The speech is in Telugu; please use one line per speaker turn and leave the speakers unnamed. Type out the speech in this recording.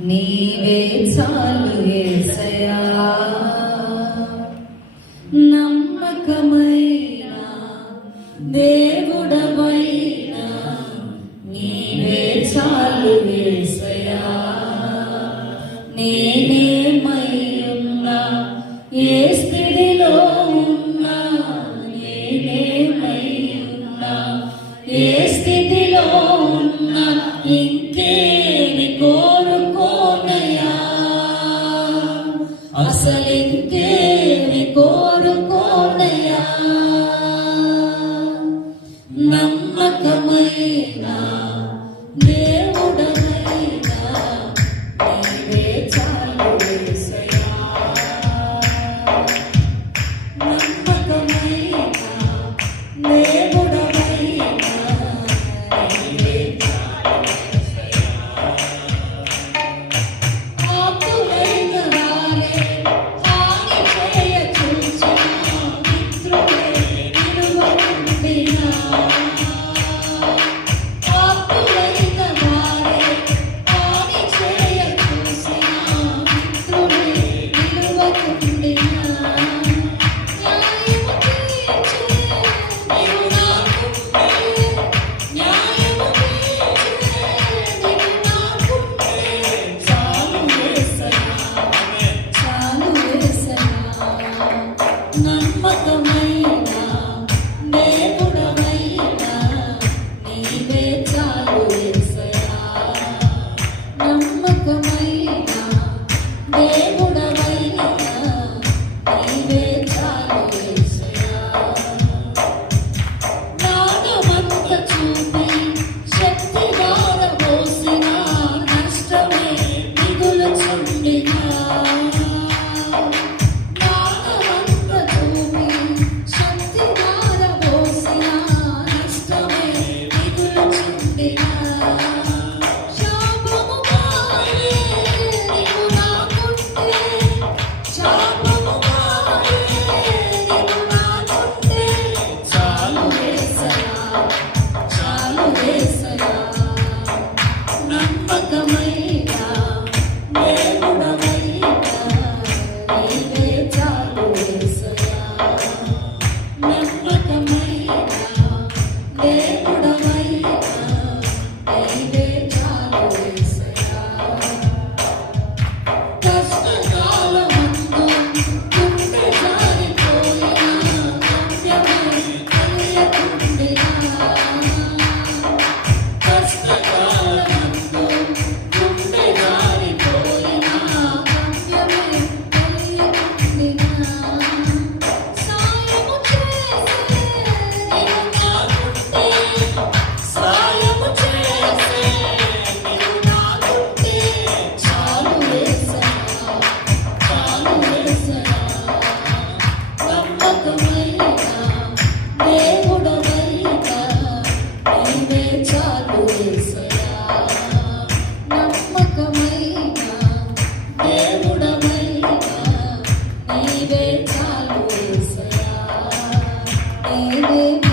నీవే చాలు ఏసయా. నమ్మకమైన దేవుడమైన నీవే చాలు ఏసయా. నేనేమై ఉన్నా ఏ స్థితిలో ఉన్నా నేనేమై ఉన్నా ఏ స్థితిలో ఉన్నా ఇంకే Yeah. You.